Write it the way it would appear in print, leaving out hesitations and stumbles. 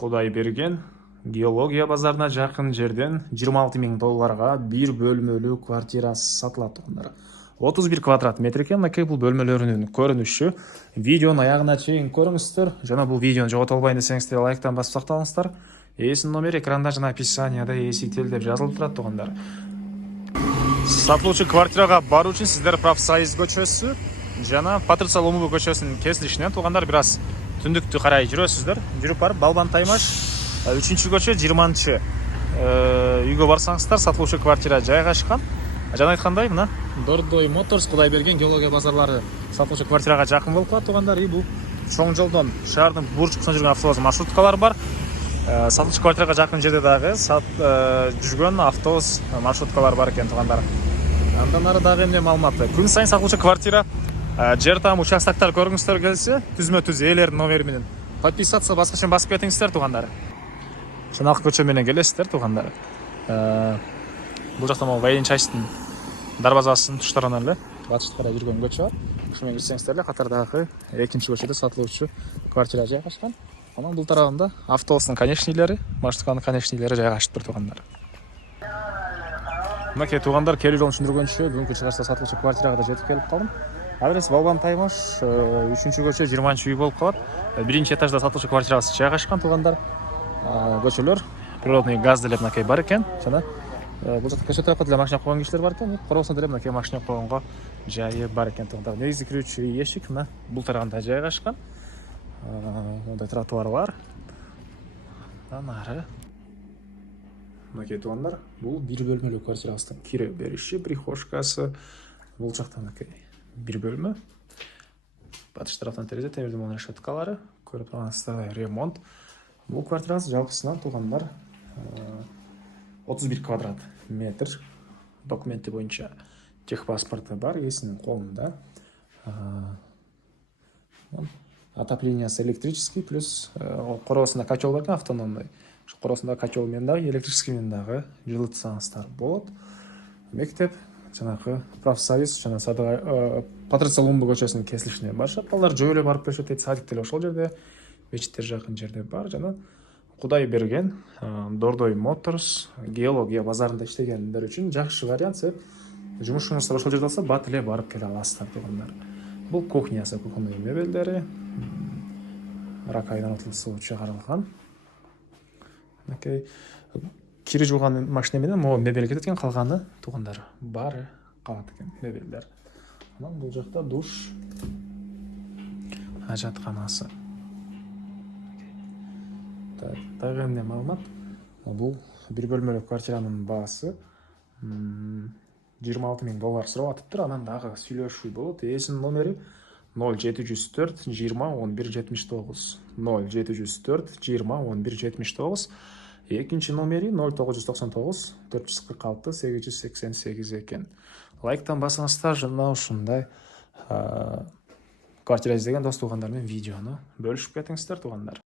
Құдай берген геология базарына жақын жерден 26 000 долларға бір бөлмелі квартира сатылады. 31 квадрат метр екен. Бұл бөлмелерінің көрініші. Видеоның аяғына чейін көріңіздер. Жана бұл видеоны жоғалтып албайын десеңіздер, лайктан басып сақталыңыздар. Есін номер экранда жана описанияда есіктел деп жазылып тұрады туғандар. Сатылушы квартираға бару үшін сіздер Профсоюз көшесі жана Патриция Лумова көшесінің кесілішінен туғандар біраз түндікті қарай жүресіздер. Жүріп барып Балбан Таймаш 3-ші көше 20-ші үйге барсаңыздар сатылушы квартира жайғашқан. Жана айтқандай, мына Дордой Моторс Құдай берген геология базарлары сатылушы квартираға жақын болып қалады туғандар. Бұл чоң жолдан шаһардың бурчуксуна жүрген автобус маршруткалар бар. Сатылушы квартираға жақын жерде дағы жүрген автобус маршруткалар бар екен туғандар. Андан ары дағы эмне маалыматы. Күн сайын сатылушы квартира жер там участоктар көргүңүздөр келсе, түзмө-түз ээлердин номери менен подписаться баскача басып кетиңиздер туғандар. Жаналык көчө менен келесиздер туғандар. Бул жакта могу военчастьтин дарбазасынын туштарынан эле батышка карай жүргөн көчө бар. Ушу менен кирсеңиздер эле катардагы экинчи көчөдө сатылуучу квартира жайгашкан. Анан бул тарабында автобустун конечныйлери, маршрутканын конечныйлери жайгашыптыр туғандар. Мынакей туғандар, келүү жолун түшүндүргөнчө бүгүнкү чыгарышта сатылуучу квартирага да жетип келип калдым. Адрес Балбан Таймаш 3-чү көчө 20-чы үй болуп калат. 1-чи этажда сатылуучу квартирасы жайгашкан туғандар. Көчөлөр природный газ деле мынакей бар экен. Жана бул жакта көчө тарапта деле машина койгон кишилер бар экен. Коросун деле мынакей машина койгонго жайы бар экен туғандар. Негизи кирүүчү эшик мына бул тарабында жайгашкан. Мондай тротуар бар. Нары. Мынакей туғандар, бул бир бөлмөлүү квартирасынын кире бериши, прихожкасы. Бул жакта мынакей бир бөлмө. Батыш тараптан терезе, темирдин решеткалары, көрүп турганыңыздар ремонт. Бул квартирасы жалпысынан туғандар 31 квадрат метр. Документи боюнча техпаспорты бар, эсинин колунда. Отоплениясы электрический, плюс коросунда котел бар экен автономный. Коросунда котел менен дагы, электрический менен дагы жылытсаңыздар болот. Мектеп жанагы Профсоюз жана Патриция Лумова көчөсүнүн кесилишине башап, балдар жөө эле барып келишет, садик деле ошол жерде, мечиттер жакын жерде бар. Жана Кудай берген Дордой Моторс геология базарында иштегендер үчүн жакшы вариант, себеп жумушуңуздар ошол жерде болсо бат эле барып келе аласыздар тугандар. Бул кухнясы, кухонный мебелдери, ракайдан отулуп суу чыгарылган. Мынакей кири жууган машина менен могу мебел кетет экен, калганы тугандар баары калат экен мебелдер. Анан бул жакта душ, ажатканасы. Дагы эмне маалымат? Бул бир бөлмөлүү квартиранын баасы 26 000 доллар сурап атыптыр. Анан дагы сүйлөшүү болот. Эсинин номери 0704 20 11 79. 0704 20 11 79. Экинчи номери 0999 446 888 экен. Лайктан басыңыздар, жана ушундай квартира издеген дос тугандар менен видеону бөлүшүп кетиңиздер тугандар.